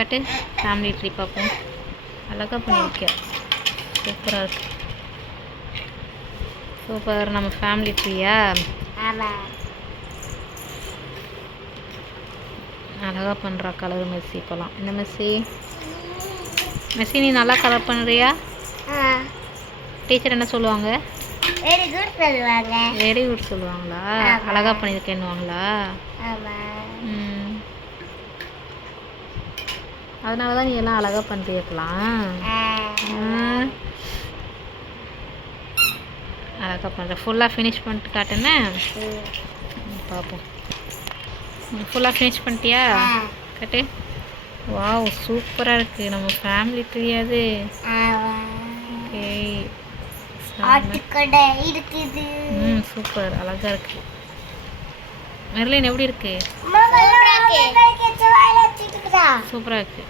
காட்டு family tree பார்ப்போம். அழகாக பண்ணியிருக்க, சூப்பராக இருக்கு. சூப்பர். நம்ம ஃபேமிலி ட்ரீயா? அழகாக பண்ணுறா கலர் மெஸ்ஸி. இப்போலாம் இந்த மெஸ்ஸி நீ நல்லா கலர் பண்ணுறியா? டீச்சர் என்ன சொல்லுவாங்க? வெரி குட் சொல்லுவாங்க. வெரி குட் சொல்லுவாங்களா? அழகாக பண்ணியிருக்கேன்னுவாங்களா? அதனால தான் நீ எல்லாம் அழகாக பண்ணுறியக்கலாம். அழகாக பண்ணுற. ஃபுல்லாக ஃபினிஷ் பண்ணிட்டு காட்டுன்னு பார்ப்போம். ஃபுல்லாக ஃபினிஷ் பண்ணிட்டியா? காட்டு. வாவ், சூப்பராக இருக்குது. நம்ம ஃபேமிலி ட்ரீயாது. ஓகே, இருக்குது. சூப்பர், அழகாக இருக்குது. மெர்லின் எப்படி இருக்கு? சூப்பரா இருக்கு.